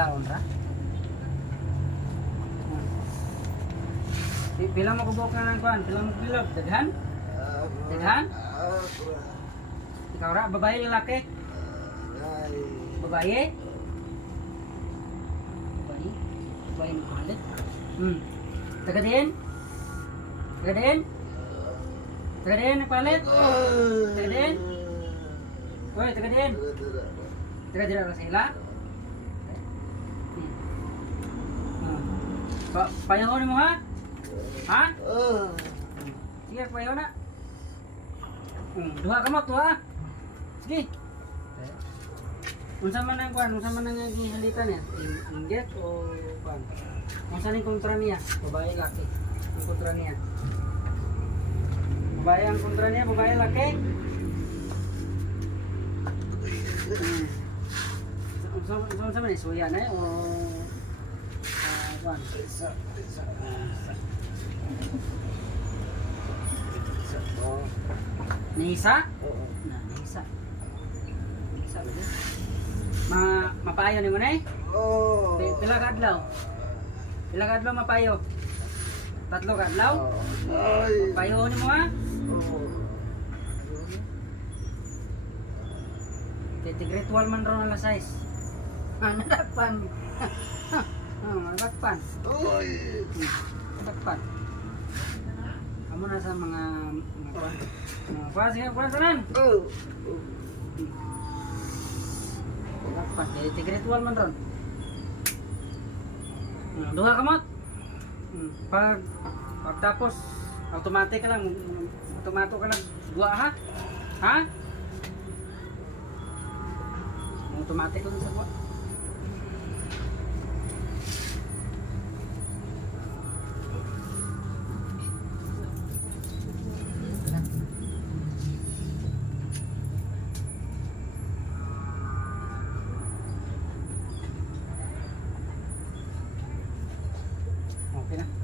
taon ra. Pila mo kubok na ng kuan, pila mo bilog, daghan? Daghan? Ikaw ra, babae lalaki? Babae? Babae? Babae mo kumalit? Taga din? Taga din? Taga din, nagpalit? Taga din? Uy, taga din? Taga din ako sa ila? Payahonin mo ha? Ha? Sige, payaw na. Duha ka mo, duha. Sige. Unsa man ang kuan, unsa man ang gihalitan niya? Inggit o kuan? Unsa ning kontra niya? Babae laki. Ang kontra niya. Babae ang kontra niya, babae laki. Unsa man suya na o kuan? Nisa? Oo. Nisa. Nisa lagi. Mapayo ni mo na eh? Oo. Pila ka adlaw? Pila ka adlaw mapayo? 3 ka adlaw? Ay. Payo ni mo ha? Oo. Tig-ritual man ron alas 6. Nadakpan. Nadakpan. Uy. Nadakpan. Kamu na sa mga kuwan. Kuwan, sige, kuwan sanan. Oh. Nadakpan. Tig-ritual man ron. Duha ka mot. Pagtapos, automatic ka lang. Automato ka lang. Duha ha? Ha? Automatic lang sa buwan. Okay na.